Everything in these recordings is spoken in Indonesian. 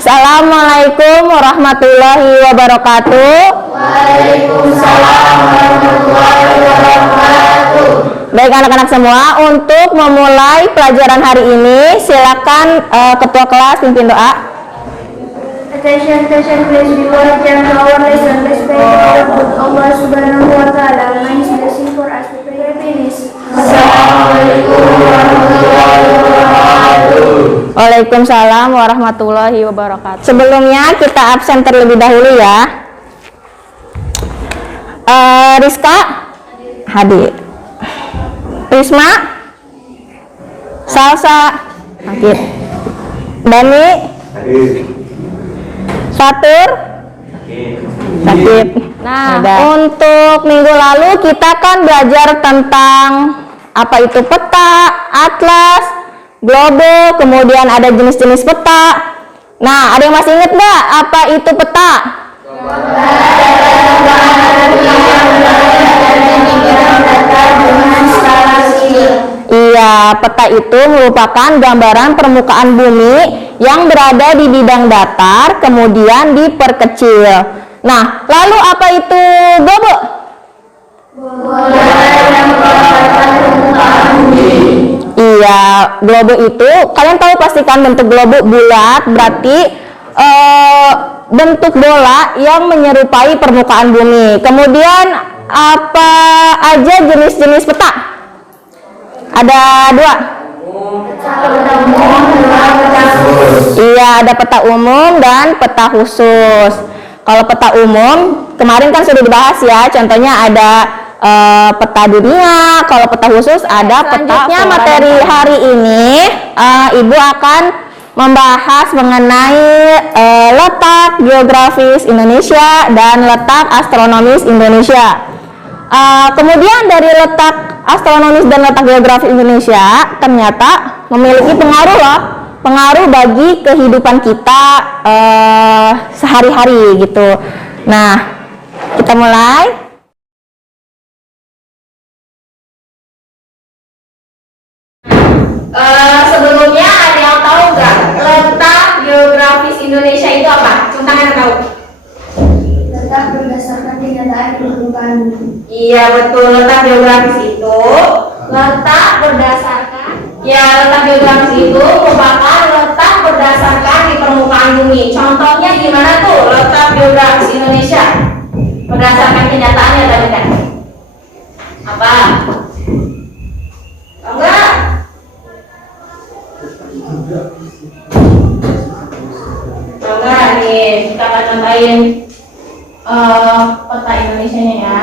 Assalamualaikum warahmatullahi wabarakatuh. Waalaikumsalam warahmatullahi wabarakatuh. Baik anak-anak semua, untuk memulai pelajaran hari ini silakan ketua kelas pimpin doa. Attention, please be attention to our lesson. Let's pray to Allah Subhanahu wa Ta'ala. May His blessing for us. We pray finish. Assalamualaikum warahmatullahi wabarakatuh. Waalaikumsalam warahmatullahi wabarakatuh. Sebelumnya kita absen terlebih dahulu ya. Rizka hadir. Risma, Salsa hadir. Dani hadir. Satur hadir. Nah, untuk minggu lalu kita kan belajar tentang apa itu peta, atlas, globe, kemudian ada jenis-jenis peta. Nah, ada yang masih ingat nggak apa itu peta? Iya, peta itu merupakan gambaran permukaan bumi yang berada di bidang datar, kemudian diperkecil. Nah, lalu apa itu globe? Iya, globe itu kalian tahu pastikan bentuk globe bulat, berarti bentuk bola yang menyerupai permukaan bumi. Kemudian apa aja jenis-jenis peta? Ada dua. Iya, ada peta umum dan peta khusus. Kalau peta umum kemarin kan sudah dibahas ya, contohnya ada peta dunia. Kalau peta khusus ada peta. Selanjutnya materi hari ini Ibu akan membahas mengenai letak geografis Indonesia dan letak astronomis Indonesia. Kemudian dari letak astronomis dan letak geografis Indonesia ternyata memiliki pengaruh bagi kehidupan kita sehari-hari gitu. Nah, kita mulai. Sebelumnya ada yang tahu nggak letak geografis Indonesia itu apa? Contohnya yang tahu? Letak berdasarkan kenyataan di permukaan bumi. Iya betul, letak geografis itu letak geografis itu merupakan letak berdasarkan di permukaan bumi. Contohnya gimana tuh letak geografis Indonesia berdasarkan kenyataannya tadi kan? Apa? Enggak? Enggak nih, kita akan contohin peta Indonesia-nya ya.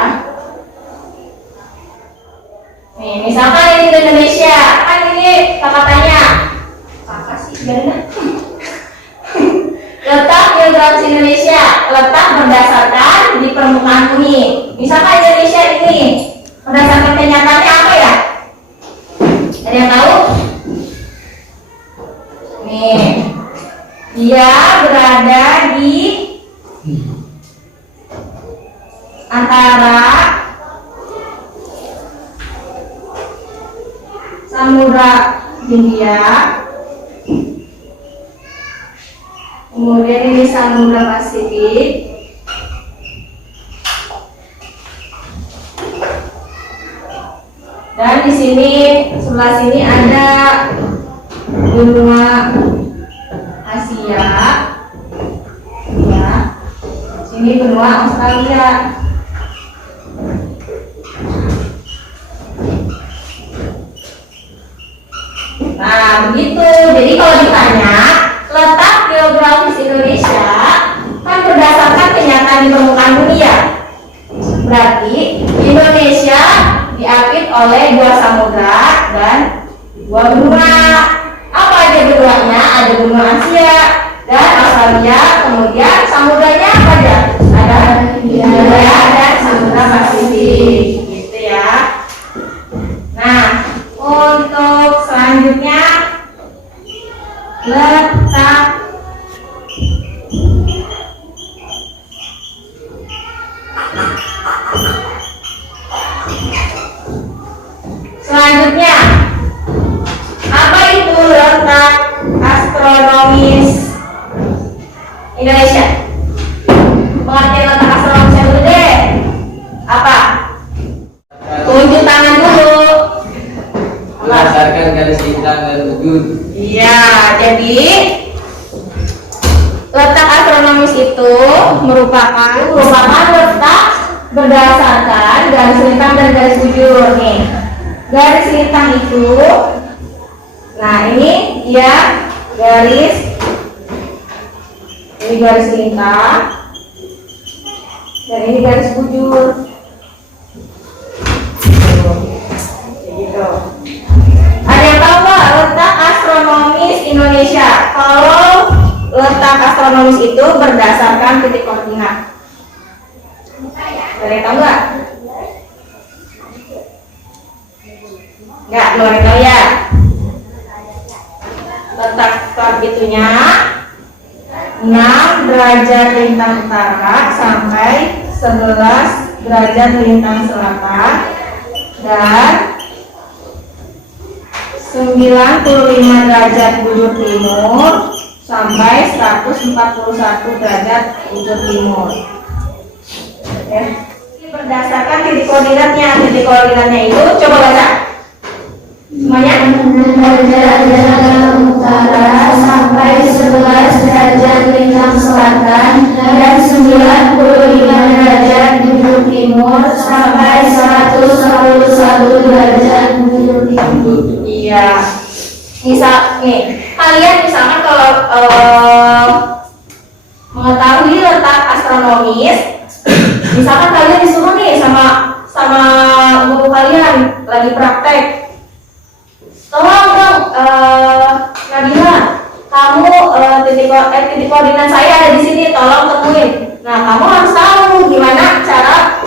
Nih, misalkan ini Indonesia, kan ini katanya apa sih? Letak geografis Indonesia, letak berdasarkan di permukaan bumi. Misalkan Indonesia ini berdasarkan kenyataannya apa ya? Ada yang tahu? Nih, dia berada di antara Samudra Hindia, kemudian ini Samudra Pasifik, dan di sini sebelah sini ada benua Asia, ya, sini benua Australia. Nah, begitu. Jadi kalau ditanya letak geografis Indonesia kan berdasarkan kenyataan di permukaan bumi ya. Berarti Indonesia diapit oleh dua samudra dan dua benua. Apa aja benuanya? Ada benua Asia dan Australia. Kemudian samudranya apa aja? Ada Hindia dan Samudra Pasifik. Gitu ya. Nah, untuk selanjutnya letak apa itu letak astronomis Iya, jadi letak astronomis itu merupakan letak berdasarkan garis lintang dan garis bujur. Nih, garis lintang itu, nah ini dia ini garis lintang dan ini garis bujur. Gitu. Ada yang tahu nggak letak astronomis Indonesia? Kalau letak astronomis itu berdasarkan titik koordinat. Ada yang tahu nggak? Nggak, belum tahu ya. Letak itunya 6 derajat lintang utara sampai 11 derajat lintang selatan dan 95 derajat bujur timur sampai 141 derajat bujur timur. Oke. Ini berdasarkan titik koordinatnya. Titik koordinatnya itu coba baca. Semuanya. Derajat utara sampai 11 derajat lintang selatan dan 95 derajat bujur timur sampai 141 derajat bujur timur. Iya. Kalian misalkan kalau mengetahui letak astronomis, misalkan kalian disuruh nih sama guru kalian lagi praktek, tolong dong Nabila, kamu titik koordinat saya ada di sini, tolong temuin. Nah, kamu harus tahu gimana cara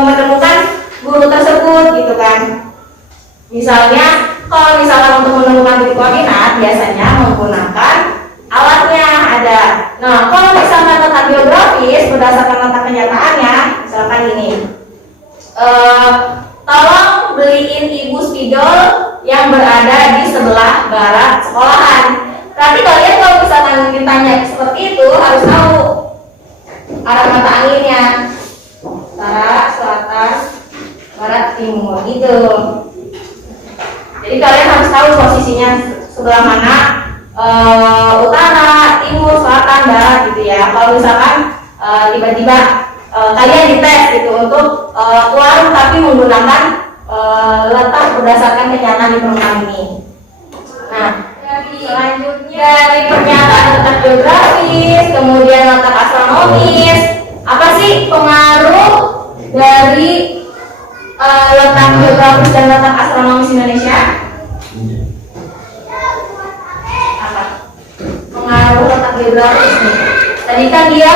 menemukan guru tersebut gitu kan. Misalnya, kalau misalkan untuk menemukan titik koordinat biasanya menggunakan alatnya ada. Nah, kalau misalkan letak geografis berdasarkan letak kenyataannya, misalkan ini, tolong beliin ibu spidol yang berada di sebelah barat sekolahan. Berarti kalian kalau misalkan ditanya seperti itu harus tahu arah mata anginnya, utara, selatan, barat, timur gitu. Jadi kalian harus tahu posisinya sebelah mana, utara, timur, selatan, barat gitu ya. Kalau misalkan tiba-tiba kalian dites gitu untuk keluar tapi menggunakan letak berdasarkan kenyataan di permukaan ini. Nah, selanjutnya dari pernyataan letak geografis, kemudian letak astronomis, apa sih pengaruh dari letak geografis dan letak astronomis Indonesia? Apa? Pengaruh letak geografis nih. Tadi kan dia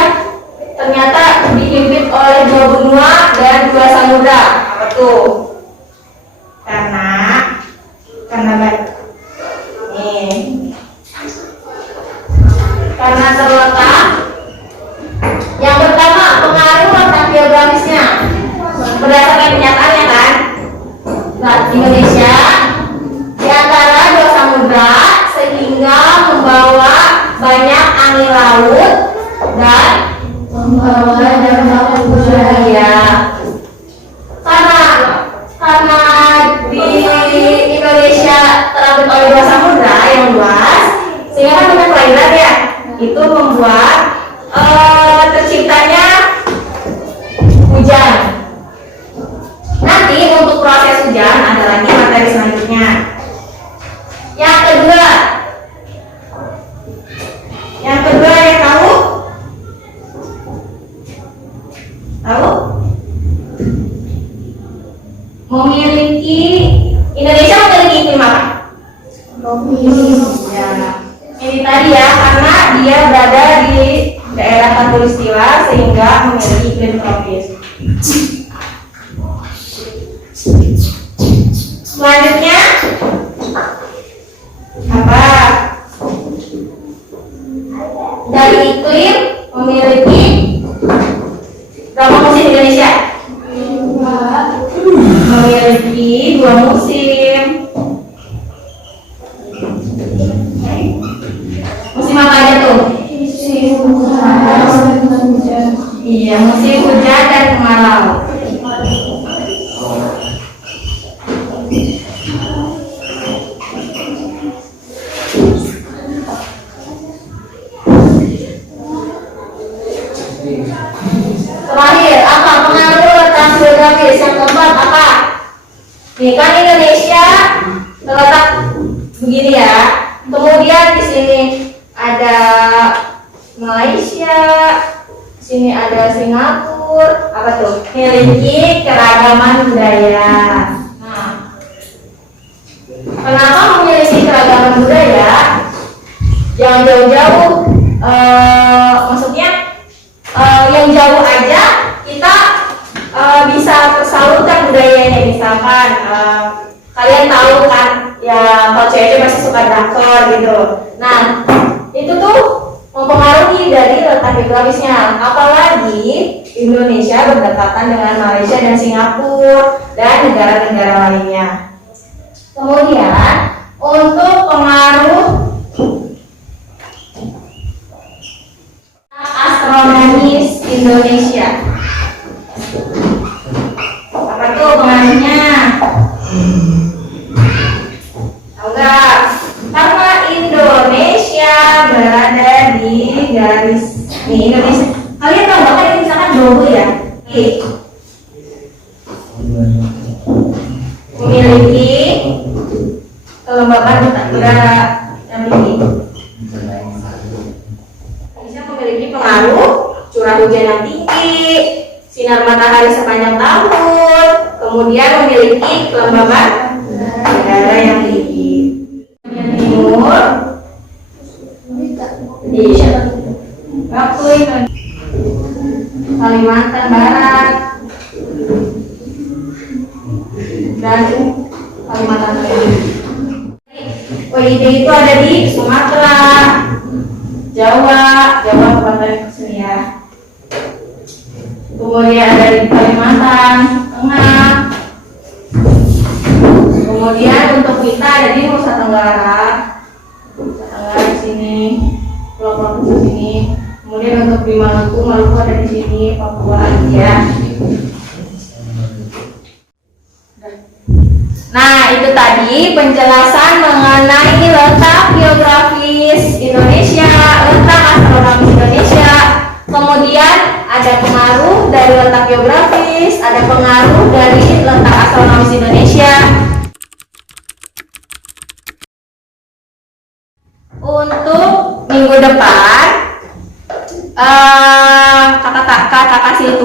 ternyata dihimpit oleh 2 benua dan 2 samudra. Apa tuh? Karena terletak. Yang pertama, pengaruh letak geografisnya berdasarkan kenyataannya kan. Nah, Indonesia di antara 2 samudra sehingga membawa banyak angin laut dan membawa dampak budaya. Karena di Indonesia terapit oleh 2 samudra yang luas, sehingga kan banyak perairan ya, itu membuat terciptanya hujan. Nanti untuk proses hujan ada lagi materi selanjutnya. Yang kedua yang tahu? Indonesia memiliki iklim apa? Ya, ini tadi ya, karena dia berada di daerah khatulistiwa sehingga memiliki iklim tropis. Selanjutnya apa? Dari iklim memiliki berapa musim Indonesia? Memiliki 2 musim. Musim apa aja tuh? Iya, musim hujan dan kemarau. Ini kan Indonesia terletak begini ya. Kemudian di sini ada Malaysia, di sini ada Singapura. Apa tuh? Memiliki keragaman budaya. Nah, kenapa memiliki keragaman budaya? Jangan jauh-jauh. Maksudnya yang jauh aja kita bisa tersalurkan budayanya. Misalkan kalian tahu kan ya, kalau cewek masih suka drakor gitu. Nah, itu tuh mempengaruhi dari letak geografisnya. Apalagi Indonesia berdekatan dengan Malaysia dan Singapura dan negara-negara lainnya. Kemudian untuk pengaruh astronomis Indonesia. Apa tuh pengaruhnya? Tahu nggak? Karena Indonesia berada di garis nih Indonesia. Kalian tahu nggak kan ini misalkan Jowo ya? Memiliki kelembaban udara yang tinggi. Bisa memiliki pengaruh curah hujan yang tinggi, sinar matahari sepanjang tahun, kemudian memiliki kelembaban udara yang tinggi. Yang timur, Kalimantan Barat, dan Kalimantan Tengah. WID itu ada di Sumatera, Jawa Kabupaten sini ya. Kemudian ada di Kalimantan Tengah. Kemudian untuk kita ada di Nusa Tenggara di sini, Pulau di sini. Kemudian untuk di Maluku ada di sini, Papua ya. Nah, itu tadi penjelasan mengenai letak geografis Indonesia, letak astronomis Indonesia. Kemudian ada pengaruh dari letak geografis, ada pengaruh dari letak astronomis Indonesia. Untuk minggu depan, kakak kasih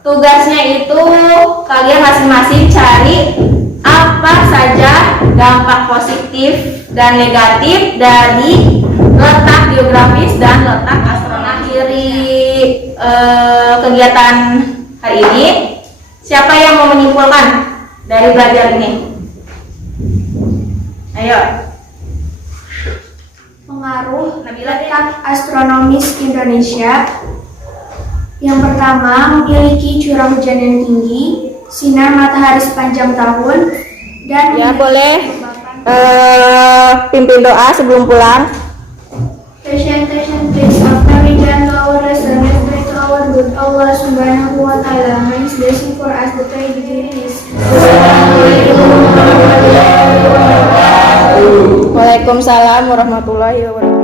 tugasnya itu kalian masing-masing cari apa saja dampak positif dan negatif dari letak geografis dan letak astronomi. Akhiri kegiatan hari ini, siapa yang mau menyimpulkan dari belajar ini? Ayo. Pengaruh letak astronomis Indonesia. Yang pertama, memiliki curah hujan yang tinggi, sinar matahari sepanjang tahun, dan ya boleh pimpin doa sebelum pulang. Attention, please. After we done our lesson, let's pray to our good Allah Subhanahu wa Ta'ala. May His blessing for us the pray begin is. Waalaikumsalam warahmatullahi wabarakatuh.